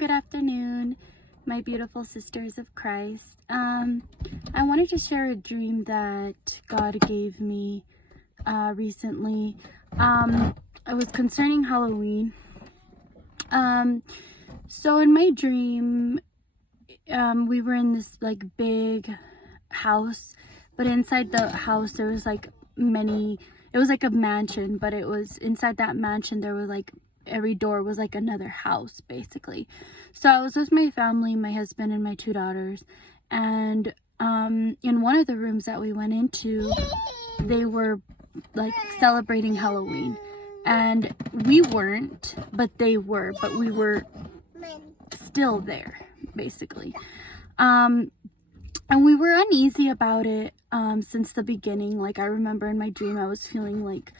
good afternoon, my beautiful sisters of Christ. I wanted to share a dream that God gave me recently. It was concerning Halloween. So in my dream, we were in this like big house, but inside the house there was like it was like a mansion, but it was inside that mansion there was like every door was like another house basically. So I was with my family, my husband and my 2 daughters, and in one of the rooms that we went into, they were like celebrating Halloween, and we weren't, but they were, but we were still there basically. And we were uneasy about it since the beginning. Like, I remember in my dream I was feeling like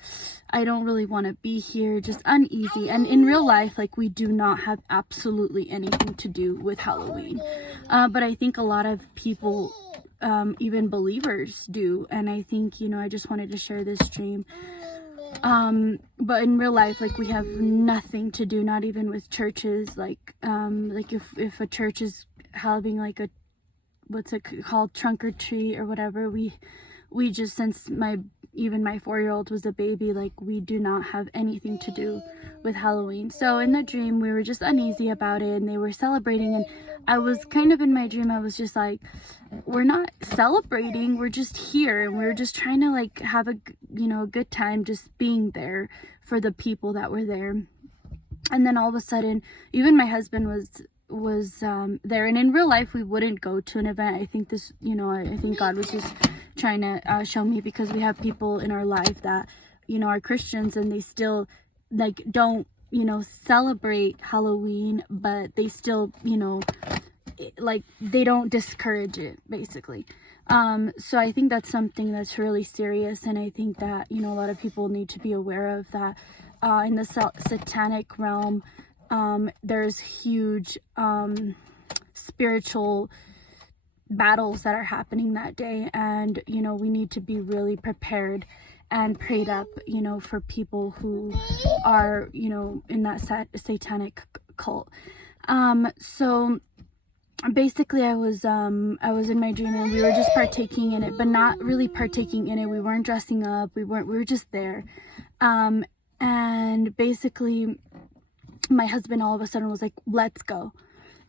I don't really want to be here, just uneasy. And in real life, like, we do not have absolutely anything to do with Halloween, but I think a lot of people, even believers, do. And I think, I just wanted to share this dream. But in real life, like, we have nothing to do, not even with churches. Like if a church is having like a, what's it called, trunk or treat or whatever, we just, since even my 4-year-old was a baby, like, we do not have anything to do with Halloween. So in the dream we were just uneasy about it, and they were celebrating, and I was kind of, in my dream I was just like, we're not celebrating, we're just here, and we're just trying to like have a good time just being there for the people that were there. And then all of a sudden, even my husband was there, and in real life we wouldn't go to an event. I think this, I think God was just trying to show me, because we have people in our life that are Christians, and they still like don't celebrate Halloween, but they still like, they don't discourage it basically. So I think that's something that's really serious, and I think that a lot of people need to be aware of that. In the satanic realm, there's huge spiritual battles that are happening that day, and we need to be really prepared and prayed up for people who are in that satanic cult. So basically I was in my dream, and we were just partaking in it, but not really partaking in it. We weren't dressing up, we were just there. And basically my husband all of a sudden was like, let's go.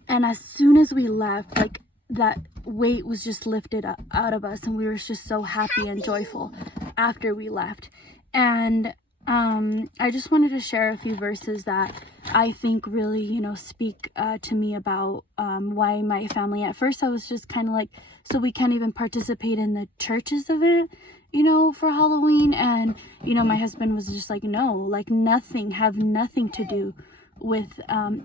And as soon as we left, like, that weight was just lifted out of us, and we were just so happy and joyful after we left. And I just wanted to share a few verses that I think really speak to me about why my family, at first I was just kind of like, so we can't even participate in the church's event for Halloween. And my husband was just like, no, like, have nothing to do with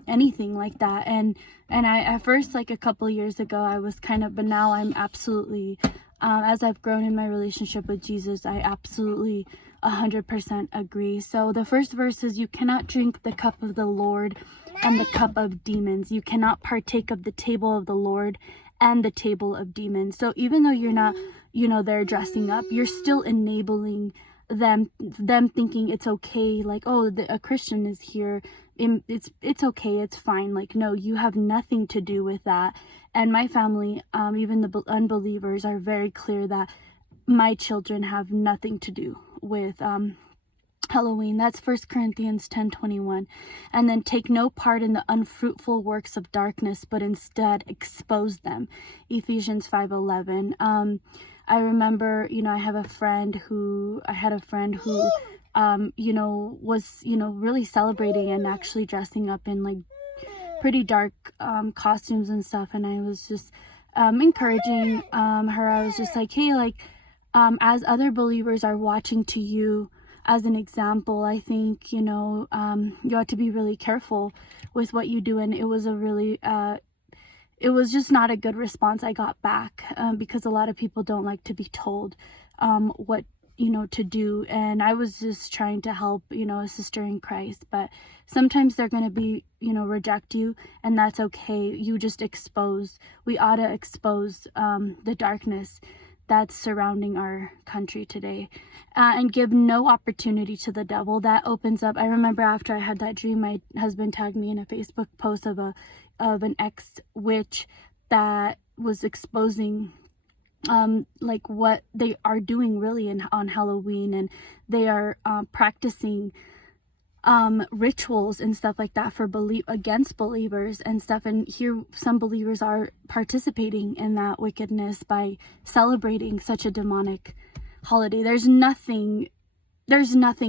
anything like that. And I, at first, like a couple years ago, I was kind of, but now I'm absolutely, as I've grown in my relationship with Jesus, I absolutely 100% agree. So the first verse is, you cannot drink the cup of the Lord and the cup of demons. You cannot partake of the table of the Lord and the table of demons. So even though you're not they're dressing up, you're still enabling them thinking it's okay, like, oh, a Christian is here, it's okay, it's fine. Like, no, you have nothing to do with that. And my family, even the unbelievers, are very clear that my children have nothing to do with Halloween. That's 1 Corinthians 10:21. And then, take no part in the unfruitful works of darkness, but instead expose them. Ephesians 5:11. I remember, I had a friend who was, really celebrating and actually dressing up in like pretty dark costumes and stuff. And I was just encouraging her. I was just like, hey, like, as other believers are watching to you as an example, I think, you ought to be really careful with what you do. And it was it was just not a good response I got back, because a lot of people don't like to be told what to do. And I was just trying to help a sister in Christ, but sometimes they're going to be reject you, and that's okay. We ought to expose the darkness that's surrounding our country today, and give no opportunity to the devil. That opens up. I remember after I had that dream, my husband tagged me in a Facebook post of an ex witch that was exposing like what they are doing really on Halloween, and they are practicing rituals and stuff like that for against believers and stuff. And here some believers are participating in that wickedness by celebrating such a demonic holiday. There's nothing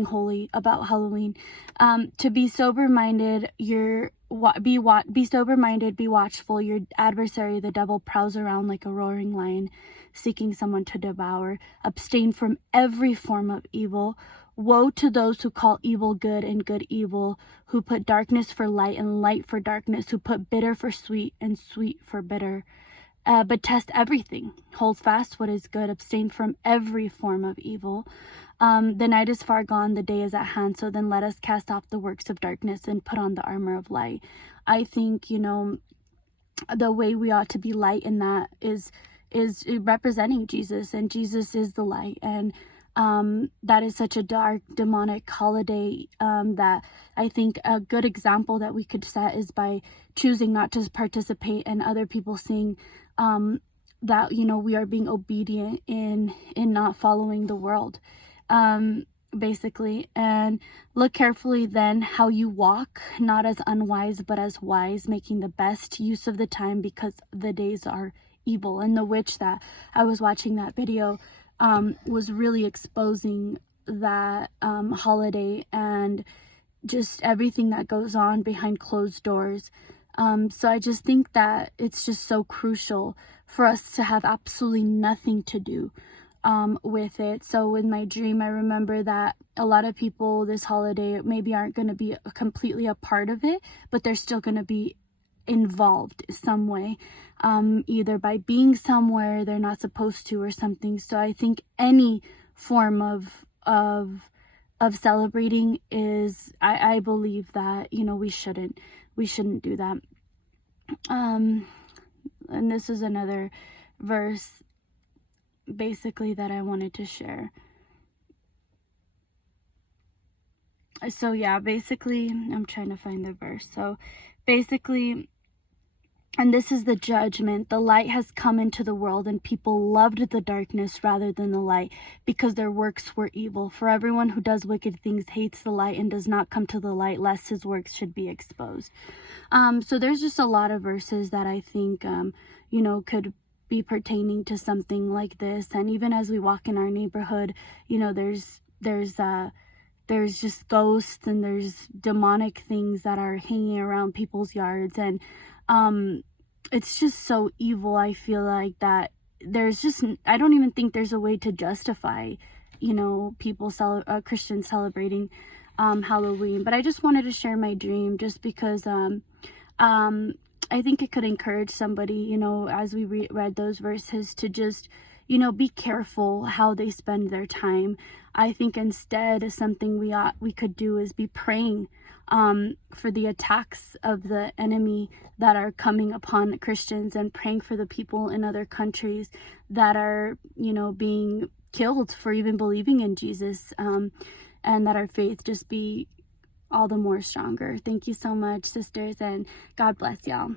holy about Halloween. To be sober-minded, be sober-minded, be watchful. Your adversary, the devil, prowls around like a roaring lion, seeking someone to devour. Abstain from every form of evil. Woe to those who call evil good and good evil, who put darkness for light and light for darkness, who put bitter for sweet and sweet for bitter. But test everything. Hold fast what is good. Abstain from every form of evil. The night is far gone, the day is at hand. So then let us cast off the works of darkness and put on the armor of light. I think, the way we ought to be light in that is representing Jesus, and Jesus is the light. And that is such a dark, demonic holiday, that I think a good example that we could set is by choosing not to participate in other people seeing that we are being obedient in not following the world, basically. And look carefully then how you walk, not as unwise but as wise, making the best use of the time, because the days are evil. And the witch that I was watching that video was really exposing that holiday and just everything that goes on behind closed doors. So I just think that it's just so crucial for us to have absolutely nothing to do with it. So in my dream, I remember that a lot of people this holiday maybe aren't going to be completely a part of it, but they're still going to be involved some way, either by being somewhere they're not supposed to or something. So I think any form of celebrating is, I believe that we shouldn't do that. And this is another verse basically that I wanted to share. So yeah, basically I'm trying to find the verse. So basically, and this is the judgment. The light has come into the world, and people loved the darkness rather than the light, because their works were evil. For everyone who does wicked things hates the light and does not come to the light, lest his works should be exposed. So there's just a lot of verses that I think, could be pertaining to something like this. And even as we walk in our neighborhood, there's just ghosts and there's demonic things that are hanging around people's yards. And it's just so evil. I feel like that I don't even think there's a way to justify, Christians celebrating Halloween. But I just wanted to share my dream just because I think it could encourage somebody, as we read those verses, to just, be careful how they spend their time. I think instead something we could do is be praying for the attacks of the enemy that are coming upon Christians, and praying for the people in other countries that are, being killed for even believing in Jesus, and that our faith just be all the more stronger. Thank you so much, sisters, and God bless y'all.